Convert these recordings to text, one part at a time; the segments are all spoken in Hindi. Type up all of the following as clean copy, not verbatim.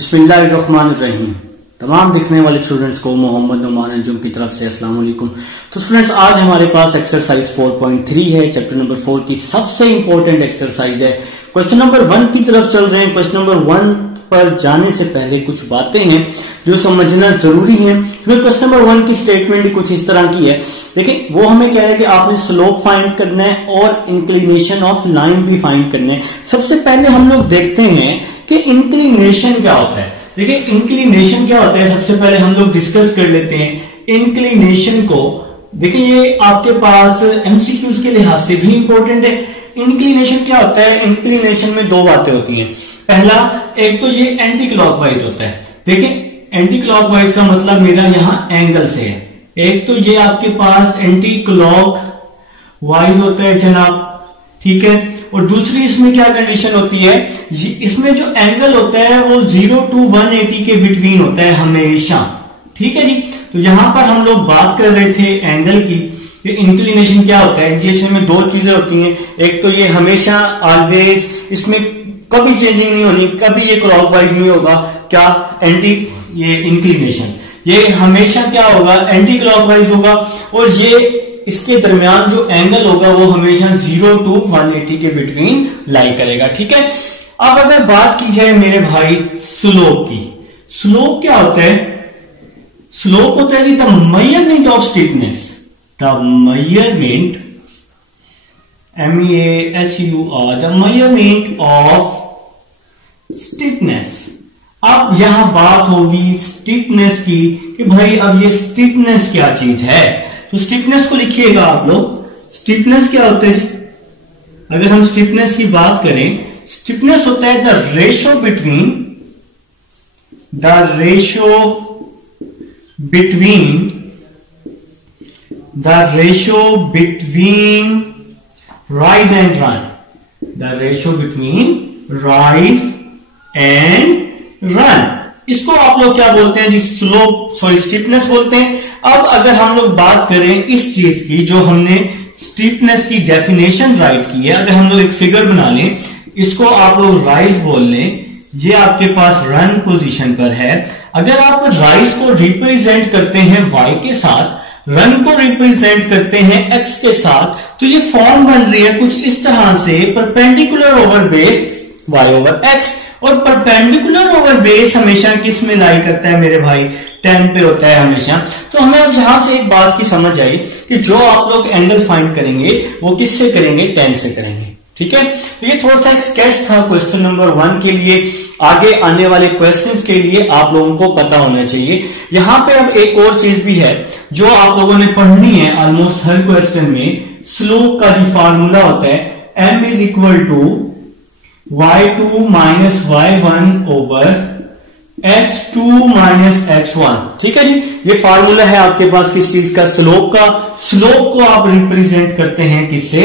बिस्मिल्लाहिर्रहमानिर्रहीम। तमाम दिखने वाले स्टूडेंट्स को मोहम्मद नुमान अंजुम की तरफ से अस्सलाम वालेकुम। तो स्टूडेंट्स, आज हमारे पास एक्सरसाइज 4.3 है, चैप्टर नंबर 4 की सबसे इंपॉर्टेंट एक्सरसाइज है। क्वेश्चन नंबर 1 की तरफ चल रहे हैं। क्वेश्चन नंबर 1 पर जाने से पहले कुछ बातें हैं जो समझना जरूरी है, क्योंकि क्वेश्चन नंबर 1 की स्टेटमेंट कुछ इस तरह की है। लेकिन वो हमें क्या है कि आपने स्लोप फाइंड करना है और इंक्लिनेशन ऑफ लाइन भी फाइंड करना है। सबसे पहले हम लोग देखते हैं कि इंक्लिनेशन क्या होता है। देखिए, इंक्लिनेशन क्या होता है, सबसे पहले हम लोग डिस्कस कर लेते हैं इंक्लिनेशन को। देखिए, ये आपके पास एमसीक्यूज के लिहाज से भी इंपॉर्टेंट है। इंक्लिनेशन क्या होता है? इंक्लिनेशन में दो बातें होती हैं। पहला, एक तो ये एंटी क्लॉकवाइज होता है। देखिए, एंटी क्लॉकवाइज का मतलब मेरा यहां एंगल से है। एक तो ये आपके पास एंटी क्लॉकवाइज होता है जनाब, ठीक है। और दूसरी इसमें क्या कंडीशन होती है, इसमें जो एंगल होता है वो 0 to 180 के बिटवीन होता है हमेशा, ठीक है जी। तो यहां पर हम लोग बात कर रहे थे एंगल की। ये इंक्लिनेशन क्या होता है? इंक्लिनेशन में दो चीजें होती हैं। एक तो ये हमेशा ऑलवेज, इसमें कभी चेंजिंग नहीं होनी, कभी ये क्लॉकवाइज नहीं होगा। क्या? एंटी ये इंक्लिनेशन, ये हमेशा क्या होगा? एंटी क्लॉकवाइज होगा। और ये इसके दरमियान जो एंगल होगा वो हमेशा 0 to 180 के बिटवीन लाई करेगा, ठीक है। अब अगर बात की जाए मेरे भाई स्लोप की, स्लोप क्या होता है? स्लोप होता है the measurement of stiffness, the measurement MEASUR, the measurement of stiffness. अब यहां बात होगी स्टिफनेस की कि भाई अब ये स्टिफनेस क्या चीज है। तो स्टिफनेस को लिखिएगा आप लोग। स्टिफनेस क्या होता है जी? अगर हम स्टिफनेस की बात करें, स्टिफनेस होता है the ratio between rise and run, the ratio between rise and run. इसको आप लोग क्या बोलते हैं जी? स्टिफनेस बोलते हैं। अब अगर हम लोग बात करें इस चीज की, जो हमने स्टिफनेस की डेफिनेशन राइट की है, अगर हम लोग एक फिगर बना लें, इसको आप लोग राइज बोल लें, ये आपके पास रन पोजीशन पर है। अगर आप राइज को रिप्रेजेंट करते हैं y के साथ, रन को रिप्रेजेंट करते हैं x के साथ, तो ये फॉर्म बन रही है कुछ इस तरह से, perpendicular over base y over x। और परपेंडिकुलर ओवर बेस हमेशा किस में लाई करता है मेरे भाई? 10 पे होता है हमेशा। तो हमें अब यहां से एक बात की समझ आई कि जो आप लोग एंगल फाइंड करेंगे वो किससे करेंगे? 10 से करेंगे, ठीक है। तो ये थोड़ा सा एक स्केच था क्वेश्चन नंबर 1 के लिए। आगे आने वाले क्वेश्चंस के लिए आप लोगों को पता होना चाहिए। यहां पे अब एक और चीज भी है जो आप लोगों ने पढ़नी है ऑलमोस्ट हर क्वेश्चन में। स्लोप का जो फार्मूला होता है, m is equal to y2 minus y1 over x2 minus x1, ठीक है जी। ये फार्मूला है आपके पास किस चीज का? स्लोप का। स्लोप को आप रिप्रेजेंट करते हैं किससे?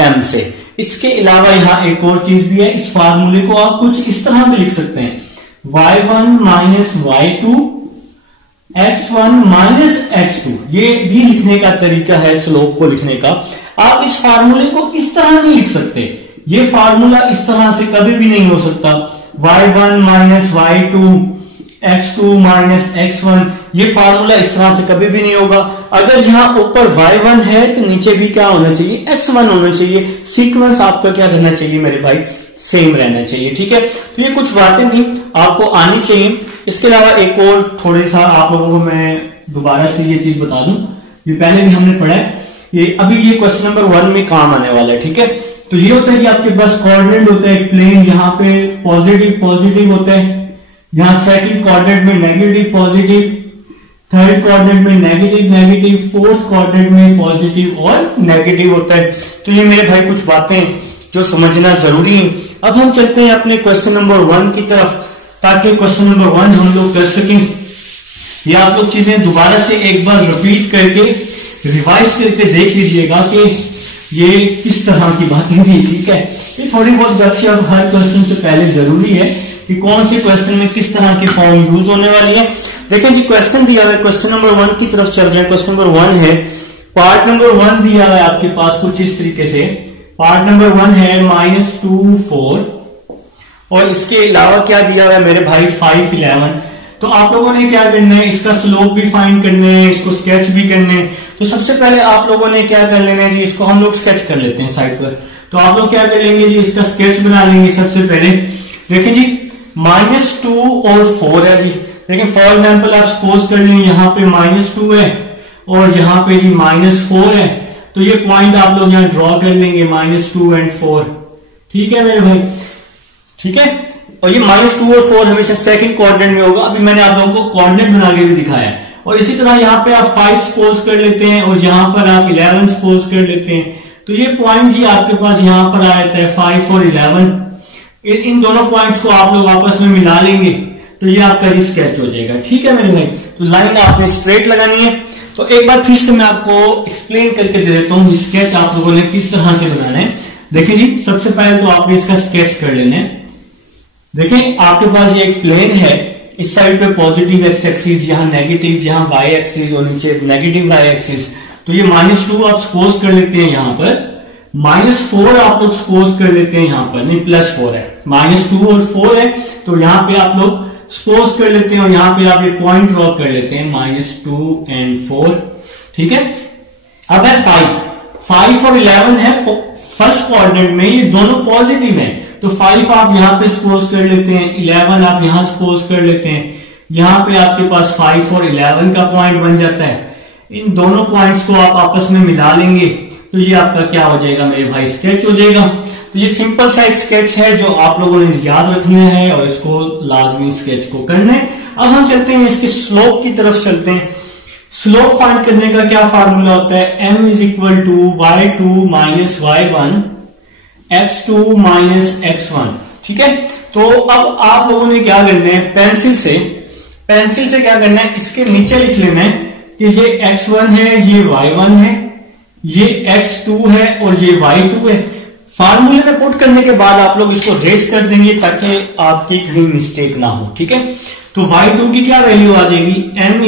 m से। इसके अलावा यहां एक और चीज भी है। इस फार्मूले को आप कुछ इस तरह भी लिख सकते हैं, y1 minus y2 x1 minus x2। ये भी लिखने का तरीका है स्लोप को लिखने का। आप इस फार्मूले को इस तरह नहीं लिख सकते। ये फार्मूला इस तरह से कभी भी नहीं हो सकता। y1 minus y2 x2 minus x1, ये फार्मूला इस तरह से कभी भी नहीं होगा। अगर यहां ऊपर y1 है तो नीचे भी क्या होना चाहिए? x1 होना चाहिए। सीक्वेंस आपका क्या रहना चाहिए मेरे भाई? सेम रहना चाहिए, ठीक है। तो ये कुछ बातें थी आपको आनी चाहिए। इसके अलावा एक और थोड़ी सा आप लोगों को मैं दोबारा से ये चीज बता दूं, ये पहले भी हमने पढ़ा है, ये अभी ये क्वेश्चन नंबर 1 में काम आने वाला है, ठीक है। तो ये होता है कि आपके पास कोऑर्डिनेट होता है प्लेन, यहाँ पे पॉजिटिव होता है, यहाँ सेकंड कोऑर्डिनेट में नेगेटिव पॉजिटिव, थर्ड कोऑर्डिनेट में नेगेटिव, फोर्थ कोऑर्डिनेट में पॉजिटिव और नेगेटिव होता है। तो ये मेरे भाई कुछ बातें जो समझना जरूरी है। अब हम चलते हैं अपने क्वेश्चन नंबर 1 की तरफ, ताकि क्वेश्चन नंबर 1 हम लोग कर सकें। ये आप लोग चीजें दोबारा से एक बार रिपीट करके रिवाइज करके देख लीजिएगा कि ये किस तरह की बातें थी, ठीक है। ये थोड़ी बहुत गपशप हर क्वेश्चन से पहले जरूरी है कि कौन से क्वेश्चन में किस तरह की फॉर्म यूज होने वाली है। देखिए जी, क्वेश्चन दिया है, क्वेश्चन नंबर 1 की तरफ चल रहे हैं। क्वेश्चन नंबर 1 है, पार्ट नंबर 1 दिया है आपके पास कुछ इस तरीके से। पार्ट नंबर 1 है -2 4 और इसके अलावा क्या दिया हुआ है मेरे भाई 5, 11। तो आप लोगों ने क्या करना है, इसका स्लोप भी फाइंड करना है, इसको स्केच भी करना है। तो सबसे पहले आप लोगों ने क्या कर लेना है जी, इसको हम लोग स्केच कर लेते हैं साइड पर। तो आप लोग क्या कर लेंगे जी, इसका स्केच बना लेंगे। सबसे पहले देखिए जी -2 और 4 है जी। देखिए फॉर एग्जाम्पल आप सपोज कर लें यहाँ पे -2 है और यहाँ पे जी -4 है। तो ये पॉइंट आप लोग यहाँ ड्रॉ कर लेंगे -2 और 4। ठीक है मेरे भाई, ठीक है। और ये -2 और 4 हमेशा सेकंड क्वाड्रेंट में होगा। अभी मैंने आप लोगों को कोऑर्डिनेट बना के भी दिखाया है। और इसी तरह यहाँ पे आप 5 सपोज कर लेते हैं और यहाँ पर आप 11 सपोज कर लेते हैं। तो ये पॉइंट जी आपके पास यहाँ पर आ जाता है 5 और 11। इन दोनों पॉइंट्स को आप लोग आपस में मिला लेंगे तो ये आपका स्केच हो जाएगा। ठीक है मेरे भाई, तो लाइन आपने स्ट्रेट लगानी है। तो एक बार फिर से मैं आपको एक्सप्लेन करके दे देता हूँ स्केच आप लोगों ने किस तरह से बनाना है। देखिए जी सबसे पहले तो आपने इसका स्केच कर लेना है। देखिए आपके पास ये एक प्लेन है, इस साइड पे पॉजिटिव एक्स एक्सिस, यहाँ नेगेटिव, यहाँ वाई एक्सिस और नीचे नेगेटिव वाई एक्सिस। तो ये -2 आप सपोज कर लेते हैं यहाँ पर, -4 आप लोग सपोज कर लेते हैं यहाँ पर, नहीं +4 है, -2 और 4 है। तो यहाँ पे आप लोग सपोज कर लेते हैं और यहाँ पे आप ये पॉइंट ड्रॉ कर लेते हैं -2 और 4। ठीक है। अब है 5 और 11 है फर्स्ट क्वाड्रेंट में, ये दोनों पॉजिटिव हैं। तो 5 आप यहां पे सपोज कर लेते हैं, 11 आप यहां सपोज कर लेते हैं। यहां पे आपके पास 5 और 11 का पॉइंट बन जाता है। इन दोनों पॉइंट्स को आप आपस में मिला लेंगे तो ये आपका क्या हो जाएगा मेरे भाई, स्केच हो जाएगा। तो ये सिंपल सा एक स्केच है जो आप लोगों ने याद रखना है और इसको लाजमी स्केच को करना है। अब हम चलते हैं इसके स्लोप की तरफ चलते हैं। स्लोप फाइंड करने का क्या फार्मूला होता है, m = y2 - y1 x2 - x1। ठीक है। तो अब आप लोगों ने क्या करना है, पेंसिल से क्या करना है, इसके नीचे लिख लेना है कि ये x1 है, ये y1 है, ये x2 है और ये y2 है। फार्मूले में पुट करने के बाद आप लोग इसको रेस कर देंगे ताकि आपकी कहीं मिस्टेक ना हो। ठीक है। तो y2 की क्या वैल्यू आ जाएगी, m =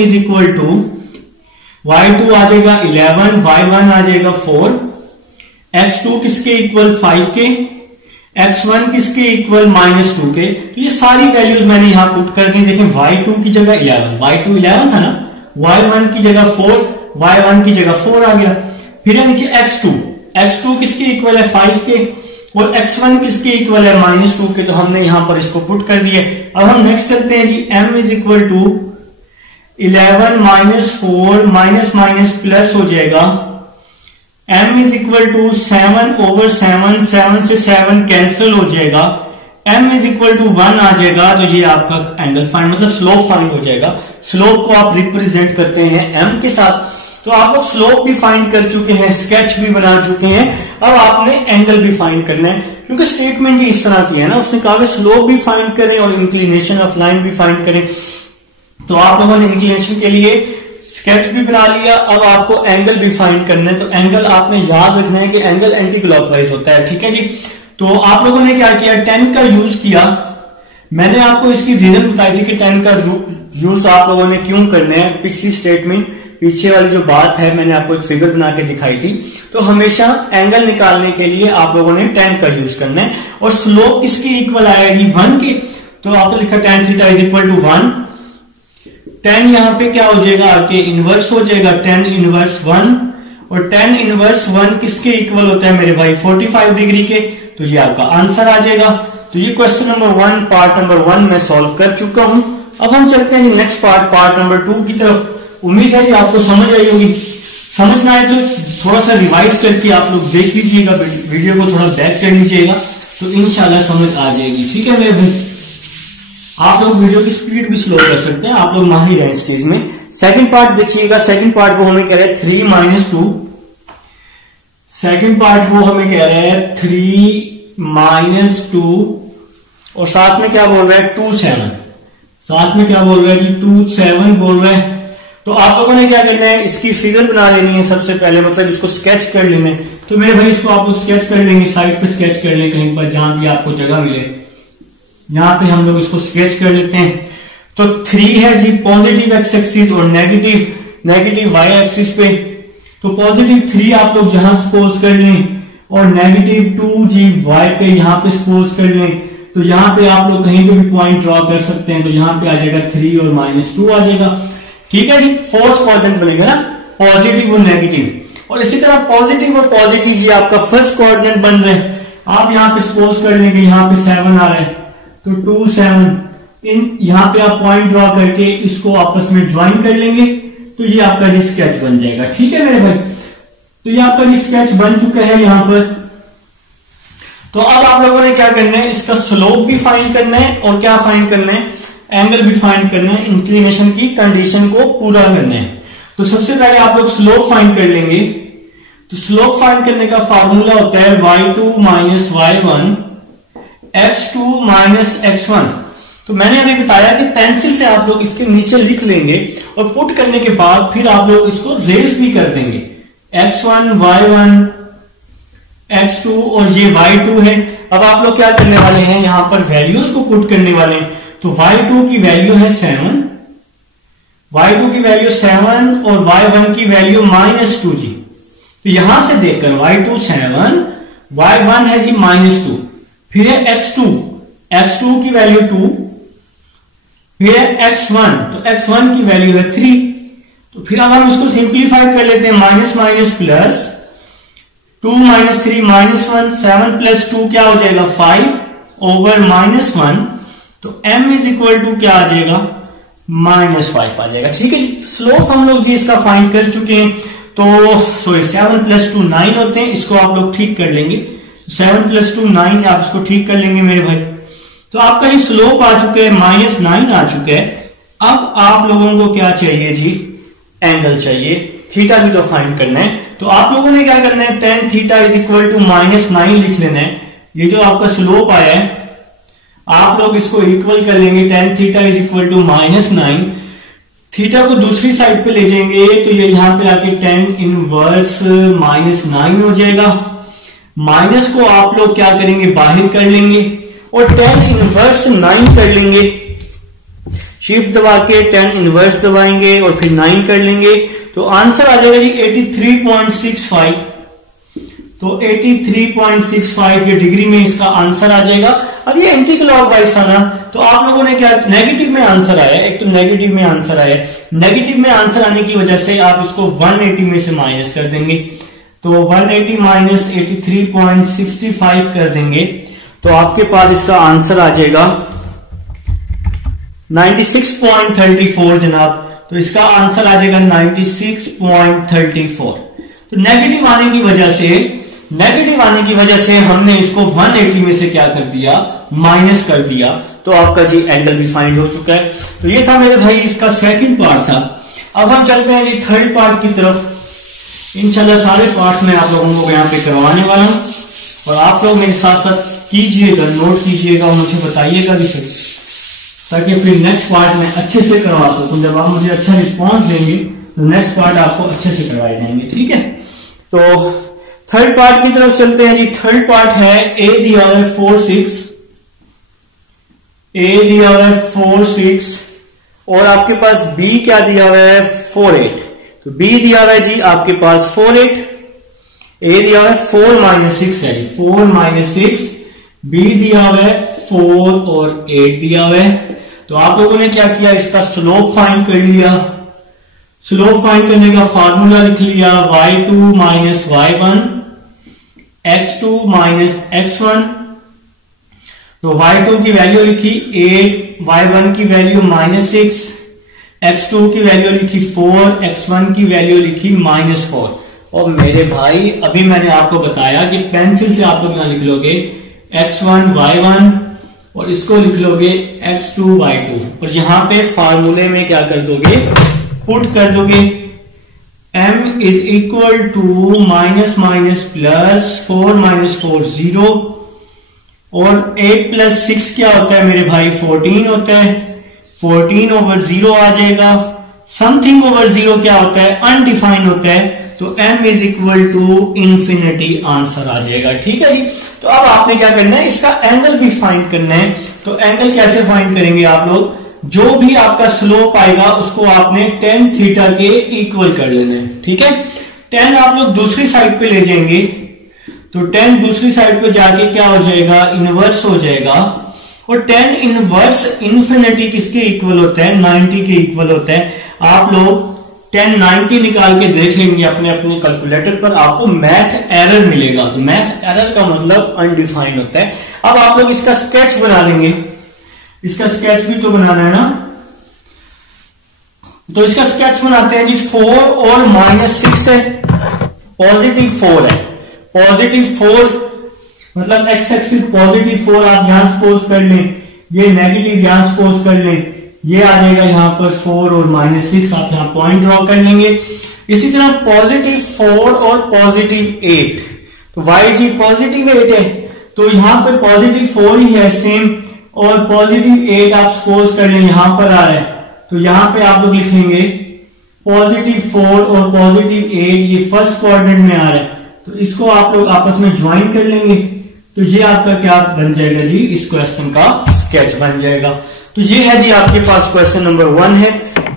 y2 आ जाएगा 11, y1 आ जाएगा 4, x2 किसके इक्वल 5 के, x1 किसके इक्वल -2 के। तो ये सारी वैल्यूज मैंने यहां पुट कर दी। देखें y2 की जगह 11, y2 11 था ना, y1 की जगह 4, y1 की जगह 4 आ गया। फिर है नीचे x2 किसके इक्वल है 5 के और x1 किसके इक्वल है -2 के। तो हमने यहां पर इसको पुट कर दिए। अब हम नेक्स्ट चलते हैं जी, m = 11 - 4 माइनस प्लस हो जाएगा, m = 7/7, 7 से 7 कैंसिल हो जाएगा, m = 1 आ जाएगा। तो ये आपका एंगल फाइंड मतलब स्लोप फाइंड हो जाएगा। स्लोप को आप रिप्रेजेंट करते हैं m के साथ। तो आप लोग स्लोप भी फाइंड कर चुके हैं, स्केच भी बना चुके हैं। अब आपने एंगल भी फाइंड करना है क्योंकि स्टेटमेंट ही इस तरह की है ना, उसने कहा स्लोप भी फाइंड करें और इंक्लिनेशन ऑफ लाइन भी फाइंड करें। तो आप लोगों ने इंक्लिनेशन के लिए स्केच भी बना लिया, अब आपको एंगल भी फाइंड करना है। तो एंगल आपने याद रखना है कि एंगल एंटी क्लॉकवाइज होता है। ठीक है जी। तो आप लोगों ने क्या किया, 10 का यूज किया। मैंने आपको इसकी रीजन बताई थी कि 10 का यूज आप लोगों ने क्यों करना है। पिछली स्टेटमेंट, पीछे वाली जो बात है, मैंने आपको एक फिगर बना के दिखाई थी। तो हमेशा एंगल निकालने के लिए आप लोगों ने 10 का यूज करना है। और स्लोप किसके इक्वल आया जी, 1 के। तो आपने लिखा tan θ = 1। 10 यहां पे क्या हो जाएगा, आपके इनवर्स हो जाएगा, tan 1 और tan 1 किसके इक्वल होता है मेरे भाई, 45 डिग्री के। तो ये आपका आंसर आ जाएगा। तो ये क्वेश्चन नंबर 1 पार्ट नंबर 1 मैं सॉल्व कर चुका हूं। अब हम चलते हैं नेक्स्ट पार्ट नंबर 2 की तरफ। उम्मीद है कि आपको समझ आई होगी। समझ ना आए तो थोड़ा सा रिवाइज करके आप लोग देख लीजिएगा, वीडियो को थोड़ा बैक कर लीजिएगा तो इंशाल्लाह समझ आ जाएगी। ठीक है मेरे भाई। आप लोग वीडियो की स्पीड भी स्लो कर सकते हैं, आप लोग माहिर हैं इस चीज में। सेकंड पार्ट देखिएगा। सेकंड पार्ट वो हमें कह रहे हैं 3 - 2। सेकंड पार्ट वो हमें कह रहे हैं 3 - 2 और साथ में क्या बोल रहा है 2 7। साथ में क्या बोल रहा है जी 2 7 बोल रहा है। तो आप लोगों ने क्या करना है, इसकी फिगर बना लेनी है सबसे पहले, मतलब इसको स्केच कर लेना है। तो मेरे भाई इसको आप लोग स्केच कर लेंगे, साइड पे स्केच कर लें कहीं पर जहां भी आपको जगह मिले। यहां पे हम लोग इसको स्केच कर लेते हैं। तो 3 है जी पॉजिटिव एक्स एक्सिस और नेगेटिव वाई एक्सिस पे। तो पॉजिटिव 3 आप लोग यहां सपोज कर लें और -2 जी वाई पे यहां पे सपोज कर लें। तो यहाँ पे आप लोग कहीं पे भी पॉइंट ड्रॉ कर सकते हैं। तो यहाँ पे आ जाएगा 3 और -2 आ जाएगा। ठीक है जी, फोर्थ क्वाड्रेंट बनेगा ना, पॉजिटिव और नेगेटिव। और इसी तरह पॉजिटिव और पॉजिटिव जी आपका फर्स्ट क्वाड्रेंट बन रहे हैं। आप यहाँ पे सपोज कर लेंगे यहाँ पे 7 आ रहा है, तो 2 7 इन यहाँ पे आप पॉइंट ड्रॉ करके इसको आपस में ज्वाइन कर लेंगे, तो ये आपका जी स्केच बन जाएगा। ठीक है मेरे भाई, तो ये आपका जी स्केच बन चुका है यहाँ पर। तो अब आप लोगों ने क्या करना है, इसका स्लोप भी फाइंड करना है और क्या फाइंड करना है, एंगल भी फाइंड करना है, इंक्लिनेशन की कंडीशन को पूरा करना है। तो सबसे पहले आप लोग स्लोप फाइंड कर लेंगे। तो स्लोप फाइंड करने का फार्मूला होता है y2 minus y1 x2 minus x1। तो मैंने अभी बताया कि पेंसिल से आप लोग इसके नीचे लिख लेंगे और पुट करने के बाद फिर आप लोग इसको रेस भी कर देंगे, x1 y1 x2 और ये y2 है। अब आप लोग क्या करने वाले हैं, यहां पर वैल्यूज को पुट करने वाले हैं। तो y2 की वैल्यू है 7, y2 की वैल्यू 7 और y1 की वैल्यू -2 जी। तो यहां से देखकर y2 7, y1 है जी -2, फिर है x2 की वैल्यू 2, फिर है x1, तो x1 की वैल्यू है 3। तो फिर अब हम इसको सिंप्लीफाई कर लेते हैं, माइनस माइनस प्लस 2 - 3 -1, 7 + 2 क्या हो जाएगा 5 ओवर -1। तो m इज इक्वल टू क्या आ जाएगा -5 आ जाएगा। ठीक है जी, स्लोप हम लोग जी इसका फाइंड कर चुके हैं। तो सॉरी 7 + 2 9 होते हैं, इसको आप लोग ठीक कर लेंगे। 7 + 2 9, आप इसको ठीक कर लेंगे मेरे भाई। तो आपका ये स्लोप आ चुका है, -9 आ चुका है। अब आप लोगों को क्या चाहिए जी, एंगल चाहिए, थीटा भी तो फाइंड करना है। तो आप लोगों ने क्या करना है, tan theta is equal to -9 लिख लेना है। ये जो आपका स्लोप आया है आप लोग इसको इक्वल कर लेंगे, tan theta is equal to -9। Theta को दूसरी साइड पे ले जाएंगे तो ये यहां पे आके tan इनवर्स -9 हो जाएगा। माइनस को आप लोग क्या करेंगे, बाहर कर लेंगे और tan इनवर्स 9 कर लेंगे। शिफ्ट दबा के tan इनवर्स दबाएंगे और फिर 9 कर लेंगे। तो आंसर आ जाएगा जी 83.65। तो 83.65 ये डिग्री में इसका आंसर आ जाएगा। अब ये एंटी क्लॉकवाइज था ना, तो आप लोगों ने क्या, नेगेटिव में आंसर आया, एक तो नेगेटिव में आंसर आया। नेगेटिव में आंसर आने की वजह से आप इसको 180 में से माइनस कर देंगे। तो 180 माइनस 83.65 कर देंगे तो आपके पास इसका आंसर आ जाएगा 96.34 जनाब। तो इसका आंसर आ जाएगा 96.34। तो नेगेटिव आने की वजह से हमने इसको 180 में से क्या कर दिया, माइनस कर दिया। तो आपका जी एंगल भी फाइंड हो चुका है। तो ये था मेरे भाई इसका सेकंड पार्ट था। अब हम चलते हैं जी थर्ड पार्ट की तरफ। इंशाल्लाह सारे पार्ट में आप लोगों को यहाँ पे करवाने वाला हूं और आप लोग मेरे साथ साथ कीजिएगा, नोट कीजिएगा और मुझे बताइएगा भी सही, ताकि फिर नेक्स्ट पार्ट में अच्छे से करवा सकूं। जब आप मुझे अच्छा रिस्पॉन्स देंगे तो नेक्स्ट पार्ट आपको अच्छे से करवाए जाएंगे। ठीक है, तो थर्ड पार्ट की तरफ चलते हैं जी। थर्ड पार्ट है ए दिया हुआ है 4 6 और आपके पास बी क्या दिया हुआ है 4 8। तो बी दिया हुआ है जी आपके पास 4 8, ए दिया हुआ है 4 - 6 है, 4 - 6, बी दिया हुआ है 4 और 8 दिया हुआ है। तो आप लोगों ने क्या किया, इसका स्लोप फाइंड कर लिया। स्लोप फाइंड करने का फार्मूला लिख लिया, y2 minus y1 x2 minus x1। तो y2 की वैल्यू लिखी 8, y1 की वैल्यू -6, x2 की वैल्यू लिखी 4, x1 की वैल्यू लिखी -4। और मेरे भाई अभी मैंने आपको बताया कि पेंसिल से आप लोग यहां लिख लोगे x1 y1 और इसको लिख लोगे x2 y2 और यहां पे फार्मूले में क्या कर दोगे, पुट कर दोगे m is equal to minus minus plus 4 - 4 0 और 8 + 6 क्या होता है मेरे भाई 14 होता है। 14 ओवर 0 आ जाएगा। समथिंग ओवर 0 क्या होता है, अनडिफाइंड होता है। तो m is equal to infinity answer आ जाएगा। ठीक है जी, तो अब आपने क्या करना है, इसका एंगल भी फाइंड करना है। तो एंगल कैसे फाइंड करेंगे आप लोग, जो भी आपका स्लोप आएगा उसको आपने tan थीटा के इक्वल कर लेना है। ठीक है, tan आप लोग दूसरी साइड पे ले जाएंगे तो tan दूसरी साइड पे जाके क्या हो जाएगा, इनवर्स हो जाएगा और tan इनवर्स इन्फिनिटी किसके इक्वल होता है? 90 के इक्वल होता है। आप लोग tan 90 निकाल के देख लेंगे अपने अपने कैलकुलेटर पर, आपको मैथ एरर मिलेगा। तो मैथ एरर का मतलब अनडिफाइंड होता है। अब आप लोग इसका स्केच बना लेंगे, इसका स्केच भी तो बनाना है ना। तो इसका स्केच बनाते हैं जी। 4 और -6 है, पॉजिटिव 4 है, पॉजिटिव 4 मतलब एक्स एक्सिस पॉजिटिव 4 आप यहां सपोज कर लें, ये नेगेटिव यहां सपोज कर लें, ये आ जाएगा यहां पर 4 और -6, आप यहां पॉइंट ड्रॉ कर लेंगे। इसी तरह पॉजिटिव 4 और पॉजिटिव 8, तो वाई जी पॉजिटिव 8 है, तो यहां पर पॉजिटिव 4 ही है सेम, और पॉजिटिव 8 आप सपोज कर लें यहां पर आ रहा है, तो यहां पे आप लोग लिख लेंगे पॉजिटिव 4 और पॉजिटिव 8, ये फर्स्ट क्वाड्रेंट में आ रहा है, तो इसको आप लोग आपस में ज्वाइन कर लेंगे। तो ये आपका क्या बन जाएगा जी? इस क्वेश्चन का स्केच बन जाएगा। तो ये है जी आपके पास क्वेश्चन नंबर 1 है।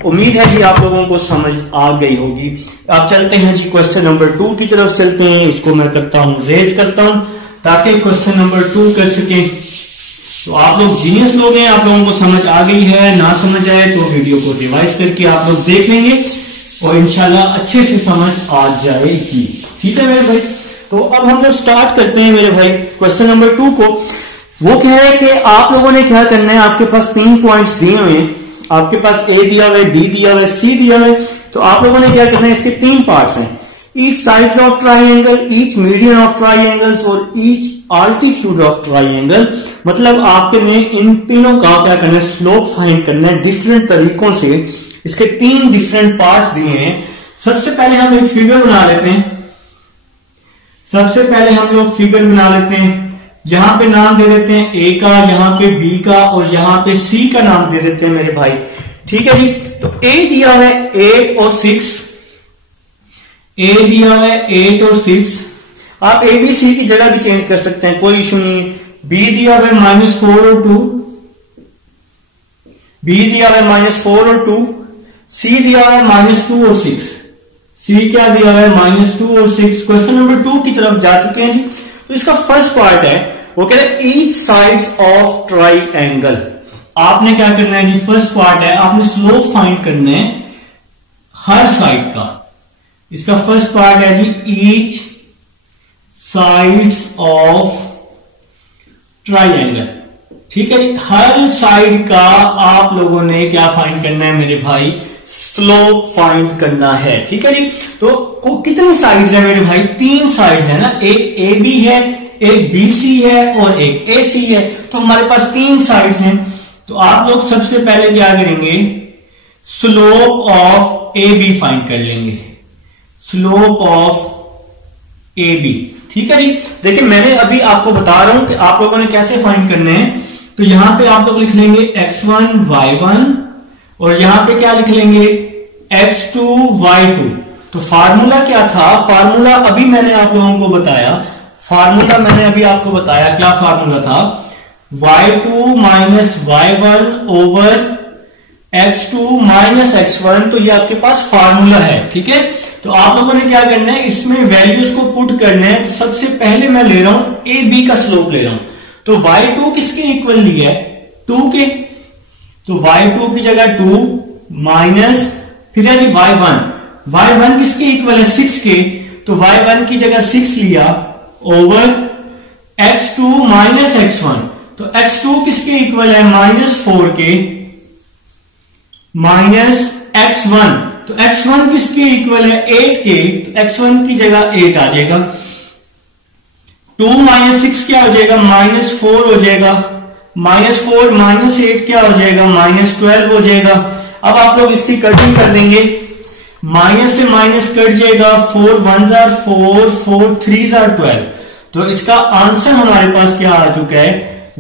उम्मीद है जी आप लोगों को समझ आ गई होगी। आप चलते हैं जी क्वेश्चन नंबर 2 की तरफ चलते हैं। इसको मैं करता हूं, रेज करता हूं, ताकि क्वेश्चन नंबर 2 कर सके। तो आप लोग जीनियस लोग हैं, आप लोगों को समझ आ गई है, ना समझ आए तो वीडियो को रिवाइज करके आप लोग देख लेंगे और इंशाल्लाह अच्छे से समझ आ जाएगी। ठीक है मेरे भाई। तो अब हम लोग स्टार्ट करते हैं मेरे भाई क्वेश्चन नंबर 2 को। वो कह रहे हैं कि आप लोगों ने क्या करना है, आपके पास 3 पॉइंट्स दिए हुए हैं, आपके पास ए दिया हुआ है, बी दिया हुआ है, सी दिया हुआ है। तो आप लोगों ने क्या करना है, इसके 3 पार्ट्स हैं, each sides of triangle, each median of triangles और ईच आल्टीट्यूड ऑफ ट्राइंगल। मतलब आपने इन तीनों का क्या करना है, स्लोप फाइंड करना है डिफरेंट तरीकों से। इसके 3 डिफरेंट पार्ट्स दिए हैं। सबसे पहले हम एक फिगर बना लेते हैं, सबसे पहले हम लोग फिगर बना लेते हैं। यहां पे नाम दे देते हैं ए का, यहां पे बी का और यहां पे सी का नाम दे देते हैं मेरे भाई। ठीक है जी। तो ए दिया हुआ है 8 और 6, ए दिया हुआ है 8 और 6। आप ए बी सी की जगह भी चेंज कर सकते हैं, कोई इशू नहीं। बी दिया हुआ है -4 और 2, बी दिया हुआ है -4 और 2, सी दिया हुआ है -2 और 6। सी क्या दिया हुआ है -2 और 6। क्वेश्चन नंबर 2 की तरफ जा चुके हैं जी। तो इसका फर्स्ट पार्ट है, वो कह रहे हैं ईच साइड्स ऑफ ट्राइंगल। आपने क्या करना है जी, फर्स्ट पार्ट है आपने स्लोप फाइंड करना है हर साइड का। इसका फर्स्ट पार्ट है जी ईच साइड्स ऑफ ट्राइंगल। ठीक है जी। हर साइड का आप लोगों ने क्या फाइंड करना है मेरे भाई, स्लोप फाइंड करना है। ठीक है जी। तो कितनी साइड्स है मेरे भाई, 3 साइड्स है ना, एक ए बी है, एक बी सी है और एक ए सी है। तो हमारे पास 3 साइड्स हैं। तो आप लोग सबसे पहले क्या करेंगे, slope of A B find कर लेंगे, स्लोप ऑफ ए बी। ठीक है जी। देखिए मैंने अभी आपको बता रहा हूं कि आप लोगों ने कैसे फाइंड करने हैं। तो यहां पे आप लोग लिख लेंगे x1 y1 और यहां पे क्या लिख लेंगे x2 y2। तो फार्मूला क्या था, फार्मूला अभी मैंने आप लोगों को बताया, फार्मूला मैंने अभी आपको बताया क्या फार्मूला था, y2 minus y1 over x2 minus x1। तो ये आपके पास फार्मूला है। ठीक है। तो आप लोगों ने क्या करना है, इसमें वैल्यूज को पुट करना है। तो सबसे पहले मैं ले रहा हूं ए बी का स्लोप ले रहा हूं। तो y2 किसके इक्वल लिया है, 2 के। तो y2 की जगह 2 माइनस फिर है जी y1, y1 किसके इक्वल है, 6 के। तो y1 की जगह 6 लिया ओवर x2 माइनस x1। तो x2 किसके इक्वल है, -4 के माइनस x1। तो x1 किसके इक्वल है, 8 के। तो x1 की जगह 8 आ जाएगा। 2 माइनस 6 क्या हो जाएगा, -4 हो जाएगा। -4 माइनस 8 क्या हो जाएगा, -12 हो जाएगा। अब आप लोग इसकी कटिंग कर देंगे, माइनस से माइनस कट जाएगा, 4 1s are 4, 4 3s are 12। तो इसका आंसर हमारे पास क्या आ चुका है,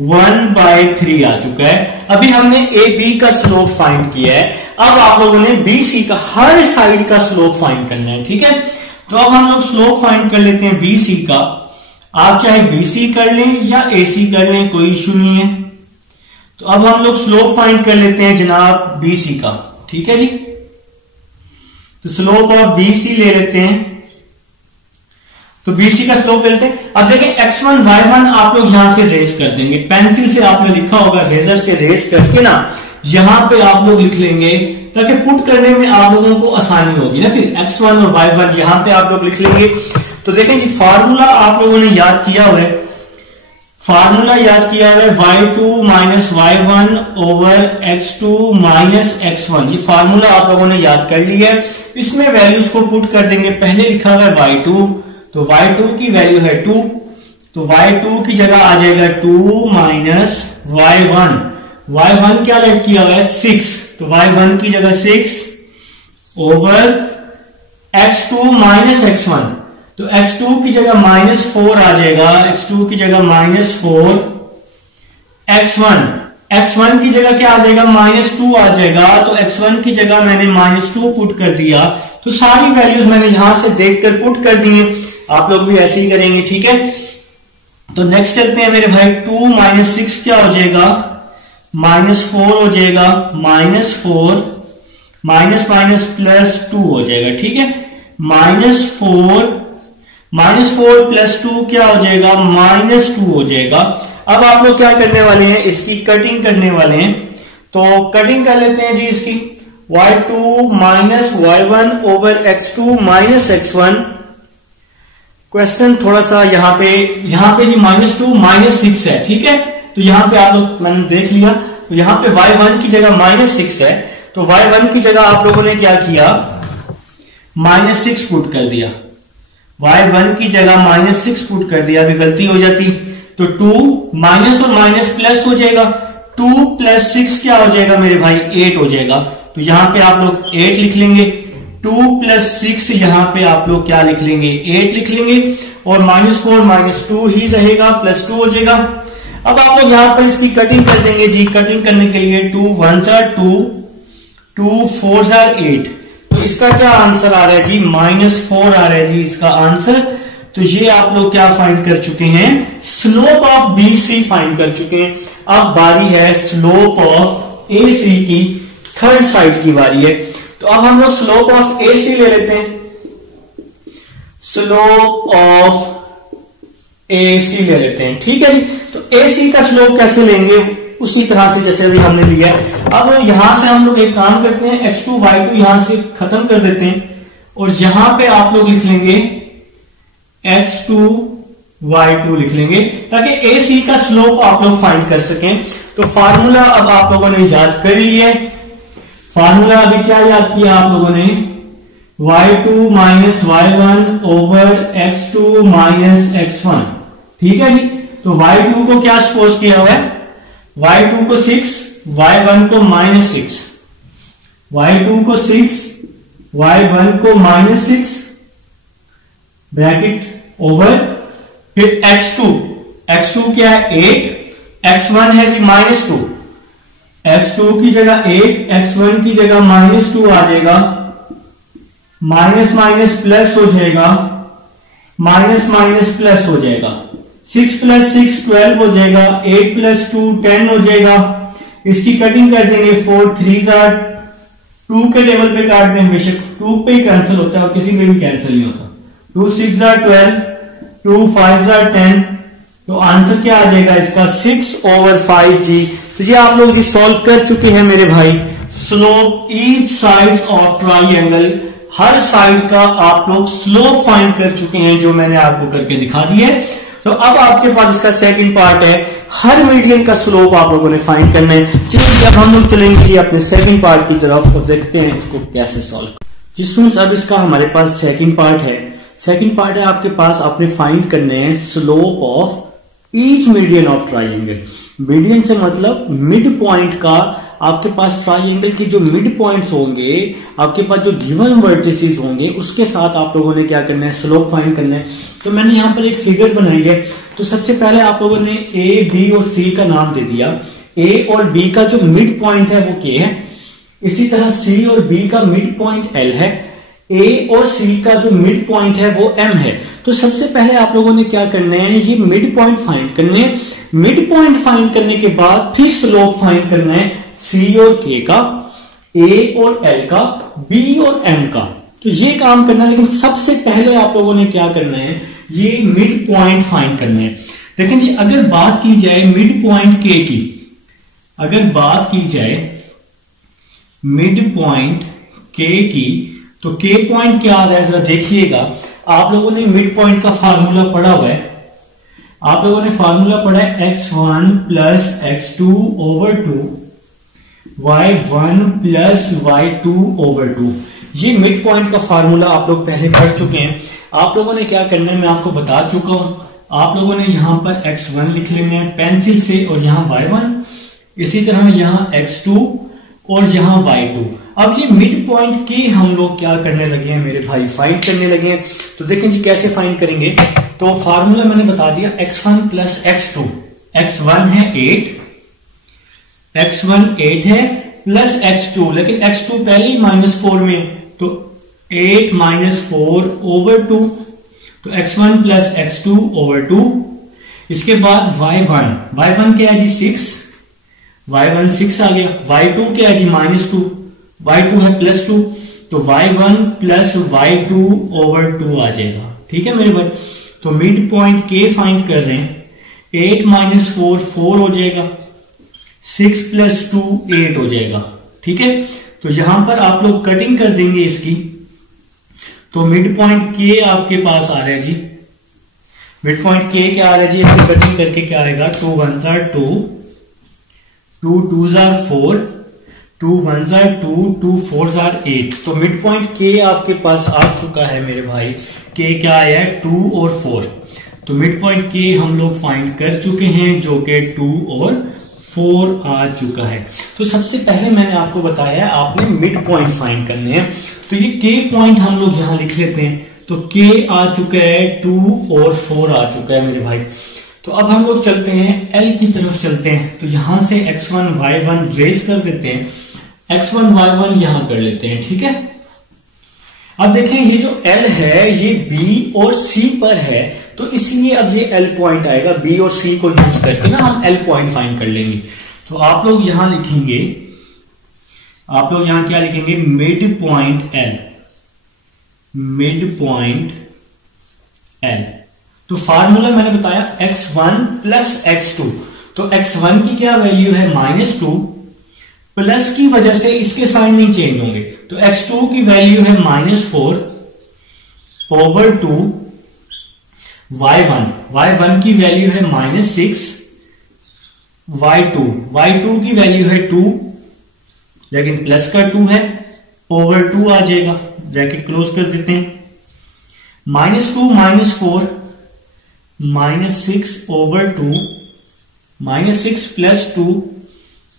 1/3 आ चुका है। अभी हमने ए बी का स्लोप फाइंड किया है। अब आप लोगों ने बी सी का हर साइड का स्लोप फाइंड करना है। ठीक है। तो अब हम लोग स्लोप फाइंड कर लेते हैं बी सी का। आप चाहे बी सी कर लें या ए सी कर लें, कोई इशू नहीं है। तो अब हम लोग स्लोप फाइंड कर लेते हैं जनाब बी सी का। ठीक है जी। तो स्लोप ऑफ बी सी ले लेते हैं। तो BC का स्लोप लेते हैं। अब देखें x1 y1 आप लोग यहां से रेस कर देंगे, पेंसिल से आपने लिखा होगा, रेजर से रेस करके ना यहां पे आप लोग लिख लेंगे, ताकि पुट करने में आप लोगों को आसानी होगी ना। फिर x1 और y1 यहां पे आप लोग लिख लेंगे। तो देखें जी फार्मूला आप लोगों ने याद किया हुआ है, फार्मूला याद किया हुआ है y2 minus y1 over x2 minus x1, ये फार्मूला आप लोगों ने याद कर लिया है। इसमें वैल्यूज को पुट कर देंगे। पहले लिखा हुआ है y2, तो y2 की वैल्यू है 2, तो y2 की जगह आ जाएगा 2 माइनस y1, y1 क्या लेट किया हुआ है 6, तो y1 की जगह 6 ओवर x2 माइनस x1, तो x2 की जगह -4 आ जाएगा, x2 की जगह -4, x1 की जगह क्या आ जाएगा -2 आ जाएगा, तो x1 की जगह मैंने -2 पुट कर दिया। तो सारी वैल्यूज मैंने यहां से देखकर पुट कर दी है, आप लोग भी ऐसे ही करेंगे, ठीक है। तो नेक्स्ट चलते हैं मेरे भाई, 2 माइनस 6 क्या हो जाएगा -4 हो जाएगा, -4 माइनस माइनस प्लस 2 हो जाएगा, ठीक है। -4 प्लस 2 क्या हो जाएगा -2 हो जाएगा। अब आप लोग क्या करने वाले हैं, इसकी कटिंग करने वाले हैं। तो कटिंग कर लेते हैं जी इसकी, y2 minus y1 over x2 minus x1। Question थोड़ा सा यहाँ पे जी -2 -6 है, ठीक है। तो यहाँ पे आप लोग मैंने देख लिया, तो यहाँ पे y1 की जगह -6 है, तो y1 की जगह आप लोगों ने क्या किया -6 पुट कर दिया, y1 की जगह -6 पुट कर दिया। अभी गलती हो जाती तो 2 माइनस और माइनस प्लस हो जाएगा, 2 प्लस 6 क्या हो जाएगा मेरे भाई 8 हो जाएगा। तो यहां पे आप लोग 8 लिख लेंगे, 2 प्लस 6 यहां पे आप लोग क्या लिख लेंगे 8 लिख लेंगे, और -4 -2 ही रहेगा, +2 हो जाएगा। अब आप लोग यहां पर इसकी कटिंग कर देंगे जी। कटिंग करने के लिए 2 1s are 2, 2 4s are 8, तो इसका क्या आंसर आ रहा है जी -4 आ रहा है जी इसका आंसर। तो ये आप लोग क्या फाइंड कर चुके हैं, स्लोप ऑफ BC फाइंड कर चुके हैं। अब बारी है स्लोप ऑफ AC की, थर्ड साइड की बारी है। तो अब हम लोग स्लोप ऑफ AC ले लेते हैं, स्लोप ऑफ AC ले लेते हैं, ठीक है जी। तो AC का स्लोप कैसे लेंगे, उसी तरह से जैसे अभी हमने लिया। अब यहां से हम लोग एक काम करते हैं, x2 y2 यहां से खत्म कर देते हैं, और यहां पे आप लोग लिख लेंगे x2 y2 लिख लेंगे, ताकि AC का स्लोप आप लोग फाइंड कर सकें। तो फार्मूला अब आप लोगों ने याद कर लिया, फार्मूला अभी क्या याद किया आप लोगों ने, y2 minus y1 over x2 minus x1, ठीक है जी। तो y2 को क्या सपोज किया हुआ है, y2 को 6, y1 को -6, y2 को 6, y1 को -6 ब्रैकेट ओवर, फिर x2 क्या है 8, x1 है जी -2, x2 की जगह 8, x1 की जगह -2 आ जाएगा, माइनस माइनस प्लस हो जाएगा, माइनस माइनस प्लस हो जाएगा, 6 + 6 12 हो जाएगा, 8 + 2 10 हो जाएगा। इसकी कटिंग कर देंगे, 4 3s are 2 के टेबल पे काट देंगे, बेशक 2 पे ही कैंसिल होता है और किसी पे भी कैंसिल नहीं होता। 2 6s are 12, 2 5s are 10, तो आंसर क्या आ जाएगा इसका 6/5 जी। तो ये आप लोग जी सॉल्व कर चुके हैं मेरे भाई। Slope each sides of triangle, her side का आप लोग स्लोप फाइंड कर चुके हैं, जो मैंने आपको करके दिखा दी है। तो अब आपके पास इसका सेकंड पार्ट है, हर मीडियन का स्लोप आप लोगों ने फाइंड करना है। चलिए अब हम लोग चलेंगे अपने सेकंड पार्ट की तरफ और देखते हैं इसको कैसे सॉल्व। जिसमें अब इसका हमारे पास सेकंड पार्ट है। सेकंड पार्ट है आपके पास, आपने फाइंड करने हैं slope of each median of triangle. Median से मतलब मिड पॉइंट का, आपके पास ट्राइंगल के जो मिड पॉइंट्स होंगे, आपके पास जो गिवन वर्टिसेस होंगे, उसके साथ आप लोगों ने क्या करना है, स्लोप फाइंड करना है। तो मैंने यहां पर एक फिगर बनाई है। तो सबसे पहले आप लोगों ने A, B और C का नाम दे दिया। A और B का जो मिड पॉइंट है वो K है, इसी तरह C और B का मिड पॉइंट L है, A और C का जो मिड पॉइंट है वो M है। तो सबसे पहले आप लोगों ने क्या करना है, ये मिड पॉइंट फाइंड करने हैं। मिड पॉइंट फाइंड करने के बाद फिर स्लोप फाइंड करना है C और K का, A और L का, B और M का। तो ये काम करना है, लेकिन सबसे पहले आप लोगों ने क्या करना है, ये मिड पॉइंट फाइंड करना है। देखें जी, अगर बात की जाए मिड पॉइंट के की, अगर बात की जाए मिड पॉइंट के की, तो के पॉइंट क्या आ रहा है जरा देखिएगा। आप लोगों ने मिड पॉइंट का फार्मूला पढ़ा हुआ है, आप लोगों ने फार्मूला पढ़ा है x1 plus x2 over 2, y1 plus y2 over 2। ये मिड पॉइंट का फार्मूला आप लोग पहले पढ़ चुके हैं। आप लोगों ने क्या करना है मैं आपको बता चुका हूं। आप लोगों ने यहां पर x1 लिख लेना है पेंसिल से, और यहां y1, इसी तरह यहां x2 और यहां y2। अब ये मिड पॉइंट के हम लोग क्या करने लगे हैं मेरे भाई, फाइंड करने लगे हैं। तो देखें जी कैसे फाइंड करेंगे। तो फार्मूला मैंने बता दिया, x1 प्लस x2। x1 है 8, x1 8 है प्लस x2, लेकिन x2 पहले ही -4 में, तो 8 -4 ओवर 2, तो x1 प्लस x2 ओवर 2। इसके बाद y1 क्या है जी 6, y1 6 आ गया। y2 क्या है जी -2, y2 है +2, तो y1 प्लस y2 ओवर 2 आ जाएगा। ठीक है मेरे भाई, तो मिड पॉइंट के फाइंड कर रहे हैं। 8 -4 4 हो जाएगा, 6 + 2 8 हो जाएगा। ठीक है, तो यहां पर आप लोग कटिंग कर देंगे इसकी, तो मिड पॉइंट के आपके पास आ रहा है जी, मिड पॉइंट के क्या आ रहा है जी, इसकी कटिंग करके क्या आएगा, 2 1 2, 2 2 4, 2 1 2, 2 4 8। तो मिड पॉइंट के आपके पास आ चुका है मेरे भाई। के क्या आया है 2 और 4, तो मिड पॉइंट के हम लोग फाइंड कर चुके हैं, जो कि 2 और 4 आ चुका है। तो सबसे पहले मैंने आपको बताया आपने मिड पॉइंट फाइंड करने हैं, तो ये के पॉइंट हम लोग यहां लिख लेते हैं। तो के आ चुका है, 2 और 4 आ चुका है मेरे भाई। तो अब हम लोग चलते हैं L की तरफ चलते हैं। तो यहां से x1 y1 रेस कर देते हैं, x1 y1 यहां कर लेते हैं। ठीक है, अब देखें ये जो L है ये B और C पर है, तो इसलिए अब ये L पॉइंट आएगा। B और C को यूज करके ना हम L पॉइंट फाइंड कर लेंगे। तो आप लोग यहां लिखेंगे, आप लोग यहां क्या लिखेंगे, mid point L, mid point L। तो फार्मूला मैंने बताया x1 प्लस x2, तो x1 की क्या वैल्यू है -2, प्लस की वजह से इसके साइन नहीं चेंज होंगे, तो x2 की वैल्यू है -4 ओवर 2, y1 की वैल्यू है -6, y2 की वैल्यू है 2, लेकिन प्लस का 2 है, ओवर 2 आ जाएगा, ब्रैकेट क्लोज कर देते हैं। -2 -4 -6 ओवर 2, -6 + 2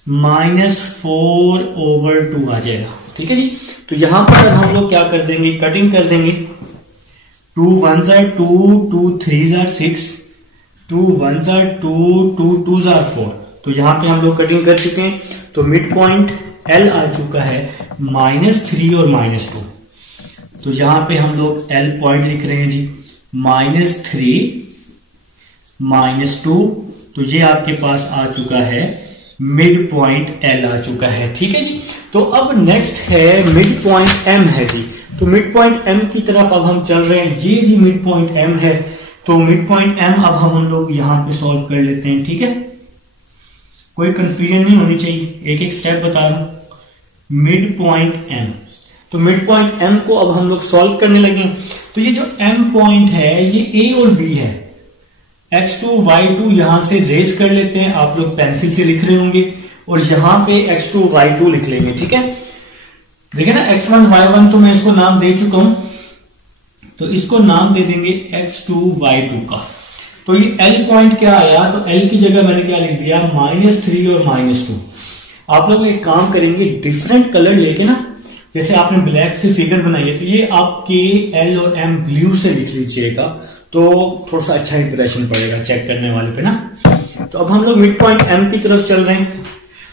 -4 ओवर 2 आ जाएगा। ठीक है जी, तो यहां पर अब हम लोग क्या कर देंगे, कटिंग कर देंगे। 2 1 2, 2 3 6, 2 1 2, 2 2 4। तो यहां पे हम लोग कटिंग कर चुके हैं। तो मिड पॉइंट L आ चुका है -3 और -2। तो यहां पे हम लोग L पॉइंट लिख रहे हैं जी, -3 -2। तो ये आपके पास आ चुका है मिड पॉइंट L आ चुका है। ठीक है जी, तो अब नेक्स्ट है मिड पॉइंट M है जी। तो मिड पॉइंट M की तरफ अब हम चल रहे हैं। ये जी मिड पॉइंट M है, तो मिड पॉइंट M अब हम लोग यहां पे सॉल्व कर लेते हैं। ठीक है, कोई कंफ्यूजन नहीं होनी चाहिए, एक एक स्टेप बता रहा हूं। मिड पॉइंट M, तो मिड पॉइंट M को अब हम लोग सॉल्व करने लगे। तो ये जो M पॉइंट है ये A और B है, x2 y2 यहां से रेस कर लेते हैं। आप लोग पेंसिल से लिख रहे होंगे, और यहां पे x2 y2 लिख लेंगे। ठीक है, देखिए ना x1 y1 तो मैं इसको नाम दे चुका हूं, तो इसको नाम दे देंगे x2 y2 का। तो ये L पॉइंट क्या आया, तो L की जगह मैंने क्या लिख दिया, -3 और -2। आप लोग एक काम करेंगे, डिफरेंट कलर लेके ना, जैसे आपने ब्लैक से फिगर बनाई है, तो ये आप K L और M ब्लू से लिख लीजिएगा, तो थोड़ा सा अच्छा इंप्रेशन पड़ेगा चेक करने वाले पे ना। तो अब हम लोग मिड पॉइंट M की तरफ चल रहे हैं।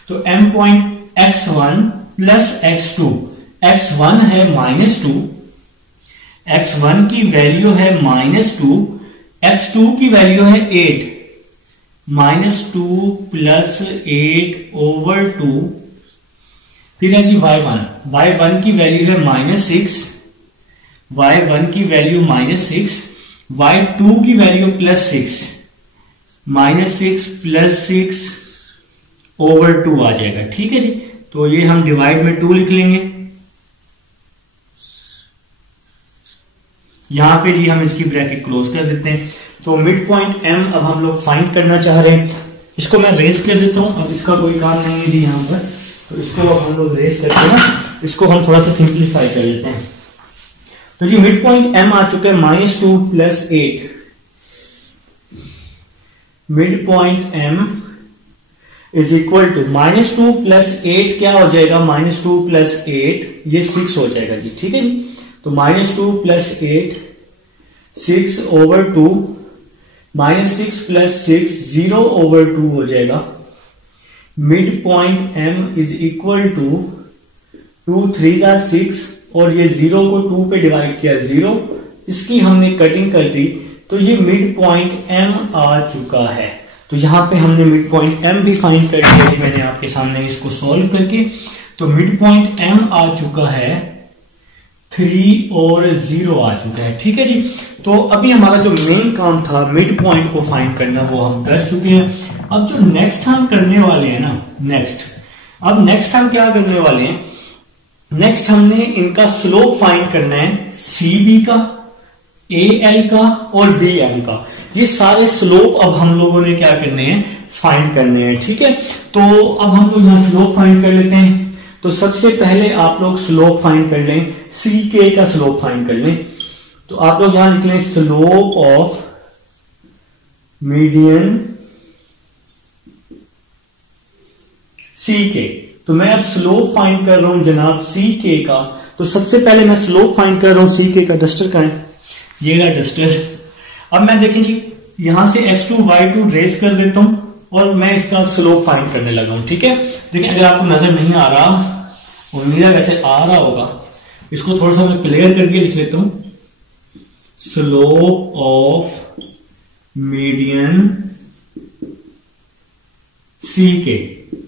तो M point x1 plus x2, x1 है -2, x1 की वैल्यू है -2, x2 की वैल्यू है 8, -2 + 8 ओवर 2। फिर है जी y1 की वैल्यू है -6, y1 की वैल्यू -6, y2 की वैल्यू +6, -6 +6 ओवर 2 आ जाएगा। ठीक है जी, तो ये हम डिवाइड में 2 लिख लेंगे। यहां पे जी हम इसकी ब्रैकेट क्लोज कर देते हैं। तो मिड पॉइंट m अब हम लोग फाइंड करना चाह रहे हैं। इसको मैं रेस कर देता हूं, अब इसका कोई काम नहीं है जी यहां पर। तो इसको अब हम लोग रेस करके ना इसको हम थोड़ा सा सिंप्लीफाई कर लेते हैं। तो जी मिड पॉइंट m आ चुका है -2 + 8। Midpoint m is equal to -2 + 8 क्या हो जाएगा, -2 + 8 ये 6 हो जाएगा जी। ठीक है जी, तो -2 + 8 6 ओवर 2, -6 + 6 0 ओवर 2 हो जाएगा। Midpoint m is equal to 2 3 6 और ये 0 को 2 पे डिवाइड किया 0, इसकी हमने कटिंग कर दी, तो ये मिड पॉइंट m आ चुका है। तो यहां पे हमने मिड पॉइंट m भी फाइंड कर लिया जी मैंने आपके सामने इसको सॉल्व करके। तो मिड पॉइंट m आ चुका है 3 और 0 आ चुका है। ठीक है जी, तो अभी हमारा जो मेन काम था मिड पॉइंट को फाइंड करना वो हम कर चुके हैं। अब जो नेक्स्ट हम करने वाले हैं ना, नेक्स्ट हम क्या करने वाले हैं, नेक्स्ट हमने इनका स्लोप फाइंड करना है, CB का, AL का और BM का। ये सारे स्लोप अब हम लोगों ने क्या करने हैं, फाइंड करने हैं। ठीक है, तो अब हम लोग यहां स्लोप फाइंड कर लेते हैं। तो सबसे पहले आप लोग स्लोप फाइंड कर लें, CK का स्लोप फाइंड कर लें। तो आप लोग यहां लिख लें स्लोप ऑफ मीडियन CK। तो मैं अब स्लोप फाइंड कर रहा हूं जनाब CK का। तो सबसे पहले मैं स्लोप फाइंड कर रहा हूं CK का। डस्टर का है, ये रहा डस्टर। अब मैं देखें जी यहां से x2 y2 रेस कर देता हूं और मैं इसका स्लोप फाइंड करने लगा हूं। ठीक है, देखिए अगर आपको नजर नहीं आ रहा, उम्मीद है वैसे आ रहा होगा, इसको थोड़ा सा मैं क्लियर करके लिख लेता हूं, स्लोप ऑफ मीडियन CK।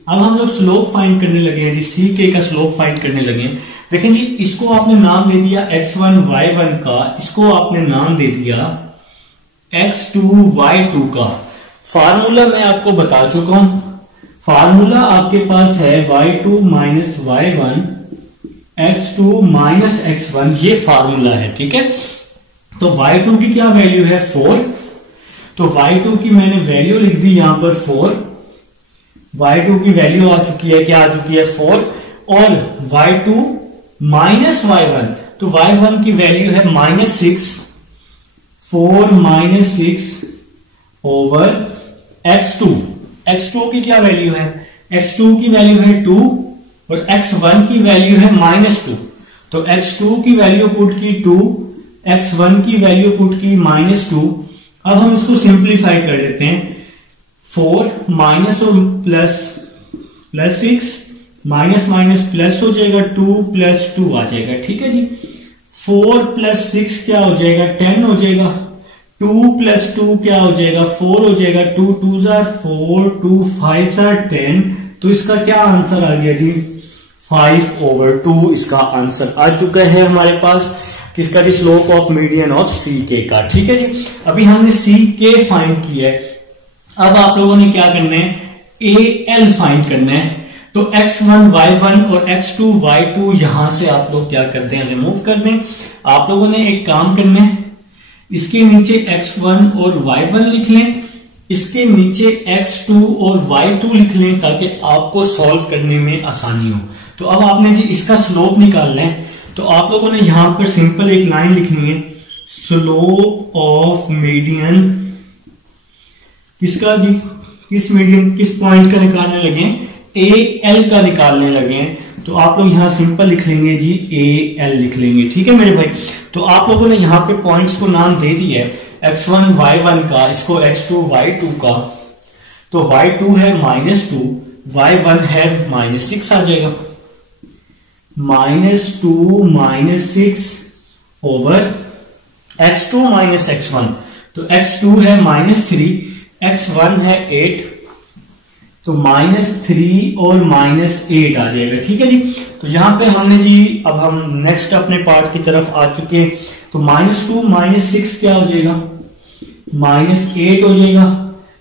अब हम लोग स्लोप फाइंड करने लगे हैं जी, CK का स्लोप फाइंड करने लगे हैं। देखें जी, इसको आपने नाम दे दिया x1 y1 का, इसको आपने नाम दे दिया x2 y2 का। फार्मूला मैं आपको बता चुका हूं, फार्मूला आपके पास है y2 - y1 x2 - x1, ये फार्मूला है। ठीक है, तो y2 की क्या वैल्यू है 4, तो y2 की मैंने वैल्यू लिख दी यहां पर 4। y2 की वैल्यू आ चुकी है, क्या आ चुकी है 4, और y2 - y1, तो y1 की वैल्यू है -6, 4 - 6 ओवर x2 की क्या वैल्यू है, x2 की वैल्यू है 2 और x1 की वैल्यू है -2। तो x2 की वैल्यू पुट की 2, x1 की वैल्यू पुट की -2। अब हम इसको सिंप्लीफाई कर लेते हैं, 4 माइनस और +6 माइनस प्लस हो जाएगा, 2 + 2 आ जाएगा। ठीक है जी, 4 + 6 क्या हो जाएगा 10 हो जाएगा, 2 + 2 क्या हो जाएगा 4 हो जाएगा, 2 2s are 4, 2 5s are 10। तो इसका क्या आंसर आ गया जी 5/2 इसका आंसर आ चुका है हमारे पास। किसका जी, slope of median of CK का। ठीक है जी, अभी हमने CK फाइंड किया है। अब आप लोगों ने क्या करना है, AL फाइंड करना है। तो x1 y1 और x2 y2 यहां से आप लोग क्या करते हैं, रिमूव कर दें। आप लोगों ने एक काम करना है, इसके नीचे x1 और y1 लिख लें, इसके नीचे x2 और y2 लिख लें, ताकि आपको सॉल्व करने में आसानी हो। तो अब आपने जी इसका स्लोप निकालना है। तो आप लोगों ने यहां पर सिंपल एक लाइन लिखनी है, स्लोप ऑफ मीडियन किसका जी, किस मीडियन किस पॉइंट का निकालने लगे, AL का निकालने लगे। तो आप लोग यहां सिंपल लिख लेंगे जी, AL लिख लेंगे। ठीक है मेरे भाई, तो आप लोगों ने यहां पे पॉइंट्स को नाम दे दिया है, x1 y1 का, इसको x2 y2 का। तो y2 है -2, y1 है -6 आ जाएगा, -2 - 6 ओवर x2 - x1। तो x2 है -3, x1 है 8, तो -3 और -8 आ जाएगा। ठीक है जी। तो यहां पे हमने जी अब हम नेक्स्ट अपने पार्ट की तरफ आ चुके हैं। तो -2 -6 क्या हो जाएगा, -8 हो जाएगा।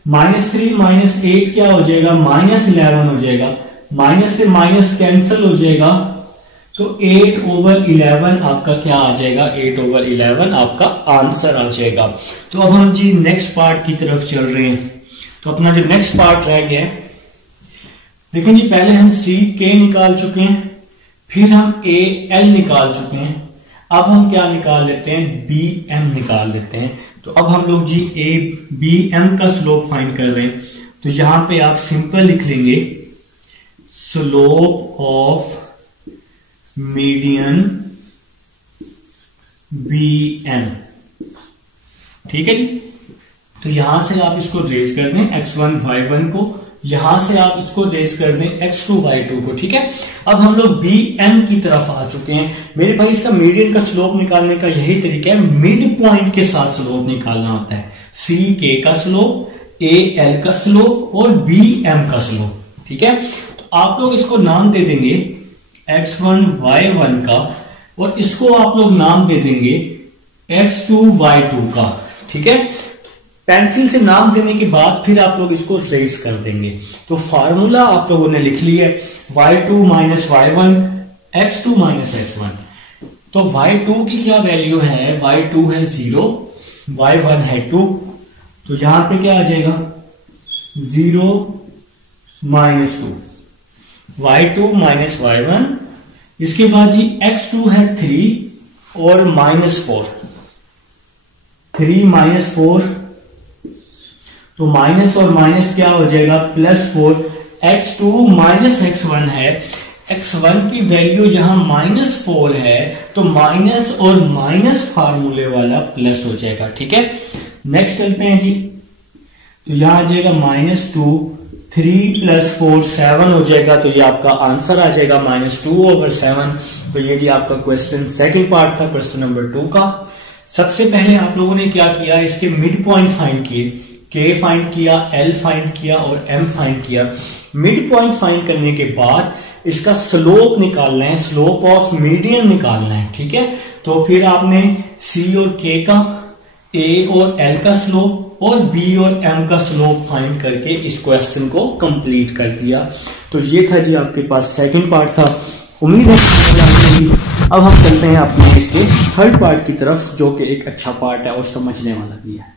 -3 -8 क्या हो जाएगा, -11 हो जाएगा। माइनस से माइनस कैंसिल हो जाएगा, तो 8/11 आपका क्या आ जाएगा, 8/11 आपका आंसर आ जाएगा। तो अब हम जी नेक्स्ट पार्ट की तरफ चल रहे हैं। तो अपना जो नेक्स्ट पार्ट रह गया है, देखें जी, पहले हम CK निकाल चुके हैं, फिर हम AL निकाल चुके हैं। अब हम क्या निकाल लेते हैं, BM निकाल लेते हैं। तो अब हम लोग जी BM का स्लोप फाइंड कर रहे हैं। तो यहां पे आप सिंपल लिख लेंगे स्लोप ऑफ मीडियन BM। ठीक है जी। तो यहां से आप इसको रेस कर दें x1 y1 को, यहां से आप इसको रेस कर दें x2 y2 को। ठीक है। अब हम लोग BM की तरफ आ चुके हैं। मेरे भाई इसका मीडियन का स्लोप निकालने का यही तरीका है, मिड पॉइंट के साथ स्लोप निकालना होता है। CK का स्लोप, AL का स्लोप और BM का स्लोप। ठीक है। तो आप लोग इसको नाम दे देंगे x1 y1 का, और इसको आप लोग नाम दे देंगे x2 y2 का। ठीक है। पेंसिल से नाम देने के बाद फिर आप लोग इसको रेस कर देंगे। तो फार्मूला आप लोगों ने लिख लिया है, y2 - y1 x2 - x1। तो y2 की क्या वैल्यू है, y2 है 0, y1 है 2। तो यहां पे क्या आ जाएगा, 0 - 2, y2 - y1। इसके बाद जी x2 है 3 और -4, 3 - 4, तो माइनस और माइनस क्या हो जाएगा, +4। x2 - x1 है, x1 की वैल्यू जहां -4 है, तो माइनस और माइनस फार्मूले वाला प्लस हो जाएगा। ठीक है। नेक्स्ट चलते हैं जी। तो यहां आ जाएगा -2, 3 + 4 7 हो जाएगा। तो ये आपका आंसर आ जाएगा -2/7। तो ये जी आपका क्वेश्चन सेकंड पार्ट था, क्वेश्चन नंबर 2 का। सबसे पहले आप लोगों ने क्या किया, इसके मिड पॉइंट फाइंड किए, K फाइंड किया, L फाइंड किया और M फाइंड किया। मिड पॉइंट फाइंड करने के बाद इसका स्लोप निकालना है, स्लोप ऑफ मीडियन निकालना है। ठीक है। तो फिर आपने C और K का, A और L का स्लोप और B और M का स्लोप फाइंड करके इस क्वेश्चन को कंप्लीट कर दिया। तो ये था जी आपके पास सेकंड पार्ट था। उम्मीद है अब हम चलते हैं अपने इसके थर्ड पार्ट की तरफ, जो कि एक अच्छा पार्ट है और समझने वाला भी है।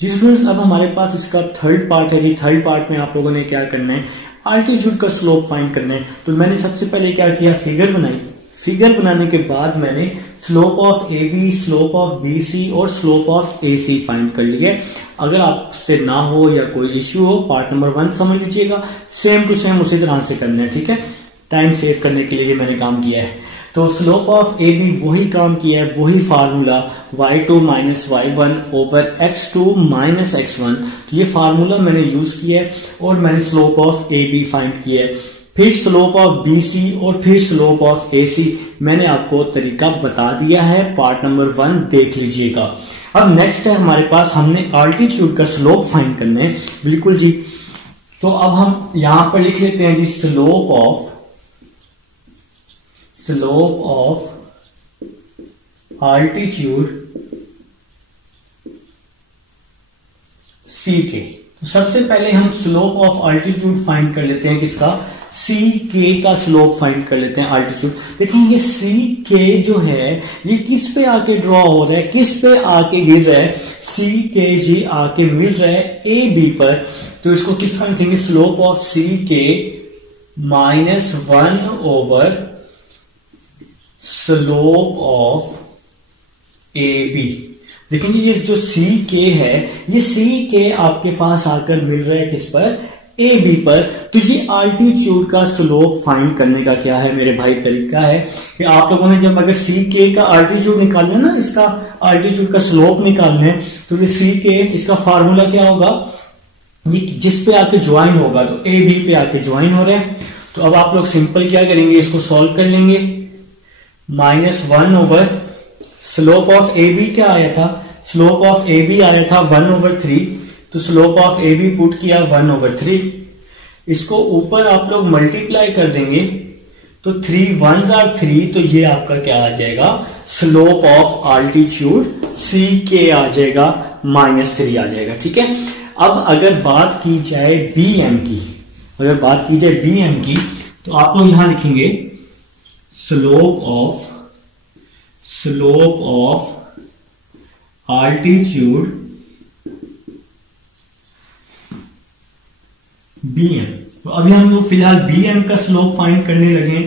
जी स्टूडेंट्स, अब हमारे पास इसका थर्ड पार्ट है जी। थर्ड पार्ट में आप लोगों ने क्या करना है, आल्टीट्यूड का स्लोप फाइंड करना है। तो मैंने सबसे पहले क्या किया, फिगर बनाई। फिगर बनाने के बाद मैंने slope of AB, slope of BC और स्लोप ऑफ AC फाइंड कर लिए। अगर आपसे ना हो या कोई इश्यू हो, पार्ट नंबर 1 समझ लीजिएगा, सेम टू सेम उसी तरह से करना है। ठीक है। टाइम सेव करने के लिए मैंने काम किया है। तो स्लोप ऑफ AB वही काम किया है, वही formula, y2 - y1 x2 - x1। तो ये फार्मूला मैंने यूज किया है और मैंने स्लोप ऑफ AB फाइंड किया है। फिर स्लोप ऑफ BC और फिर स्लोप ऑफ AC मैंने आपको तरीका बता दिया है, पार्ट नंबर 1 देख लीजिएगा। अब नेक्स्ट है हमारे पास, हमने आल्टीट्यूड का स्लोप फाइंड करना है। बिल्कुल जी। तो अब हम यहां पर लिख लेते हैं जी स्लोप ऑफ altitude CK। तो सबसे पहले हम स्लोप ऑफ अल्टीट्यूड फाइंड कर लेते हैं, किसका, CK का स्लोप फाइंड कर लेते हैं अल्टीट्यूड। देखिए ये CK जो है ये किस पे आके ड्रॉ हो रहा है, किस पे आके गिर रहा है, CK जी आके मिल रहा है AB पर। तो इसको किस तरह लिखेंगे, slope of CK -1 slope of AB। देखेंगे ये जो CK है, ये CK आपके पास आकर मिल रहा है किस पर, AB पर। तो ये आल्टीट्यूड का स्लोप फाइंड करने का क्या है मेरे भाई, तरीका है कि आप लोगों ने जब अगर CK का आल्टीट्यूड निकालना है ना, इसका आल्टीट्यूड का स्लोप निकालना है, तो ये CK, इसका फार्मूला क्या होगा, ये जिस पे आके ज्वाइन होगा, तो AB पे आके ज्वाइन हो रहे हैं। तो अब आप लोग सिंपल क्या करेंगे, इसको सॉल्व कर लेंगे। -1 स्लोप ऑफ AB क्या आया था, स्लोप ऑफ AB आया था 1/3। तो तो slope of A B put किया 1/3। इसको ऊपर आप लोग मल्टीप्लाई कर देंगे तो 3 1s are 3, तो ये आपका क्या आ जाएगा, स्लोप ऑफ आल्टीट्यूड सी के आ जाएगा, -3 आ जाएगा। ठीक है, अब अगर बात की जाए बी एम की, तो आप लोग यहां लिखेंगे slope of altitude B M. तो अभी हम लोग फिलहाल बी एम का स्लोप फाइंड करने लगे,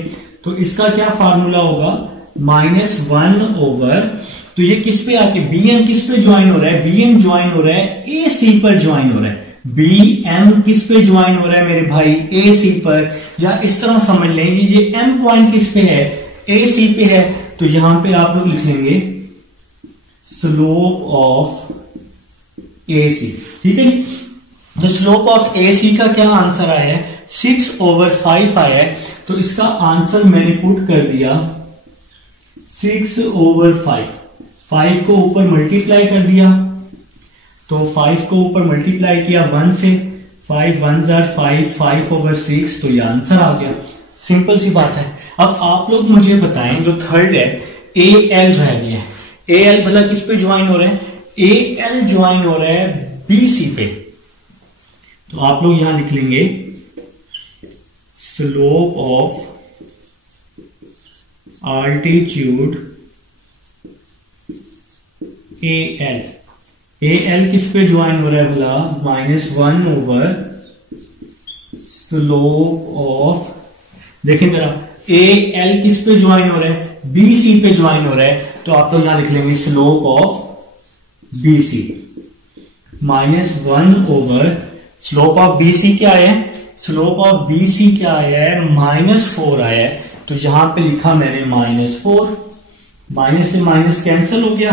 तो इसका क्या फार्मूला होगा, -1/, तो ये किस पे आके, बी एम किस पे ज्वाइन हो रहा है, बी एम ज्वाइन हो रहा है ए सी पर ज्वाइन हो रहा है। बी एम किस पे ज्वाइन हो रहा है मेरे भाई, ए सी पर, या इस तरह समझ लेंगे ये एम पॉइंट किस पे है, ए सी पे है। तो यहां पे आप लोग लिख लेंगे स्लोप ऑफ ए सी। ठीक है जी, तो स्लोप ऑफ ए सी का क्या आंसर आया है, 6/5 आया है। तो इसका आंसर मैंने पुट कर दिया 6/5। 5 को ऊपर मल्टीप्लाई कर दिया, तो 5 को ऊपर मल्टीप्लाई किया 1 से, 5 1s are 5, 5/6, तो ये आंसर आ गया। सिंपल सी बात है। अब आप लोग मुझे बताएं, जो थर्ड है ए एल रह गया है, ए एल भला किस पे ज्वाइन हो रहा है, ए एल ज्वाइन हो रहा है बी सी पे। तो आप लोग यहां लिख लेंगे slope of altitude A L. A L किस पे ज्वाइन हो रहा है बोला, -1/, स्लोप ऑफ, देखें जरा, ए एल किस पे ज्वाइन हो रहा है, बी सी पे ज्वाइन हो रहा है। तो आप लोग यहां लिख लेंगे slope of B C, -1/, slope of B C क्या है, स्लोप ऑफ बी सी क्या आया है, -4 आया है। तो यहां पे लिखा मैंने -4, माइनस से माइनस कैंसिल हो गया,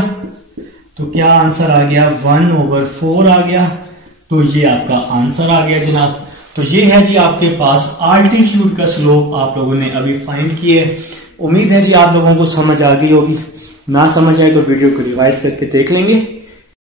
तो क्या आंसर आ गया, 1/4 आ गया। तो ये आपका आंसर आ गया जनाब। तो ये है जी आपके पास आल्टीट्यूड का स्लोप आप लोगों ने अभी फाइंड किए। उम्मीद है जी आप लोगों को समझ आ गई होगी, ना समझ आए तो वीडियो को रिवाइज करके देख लेंगे।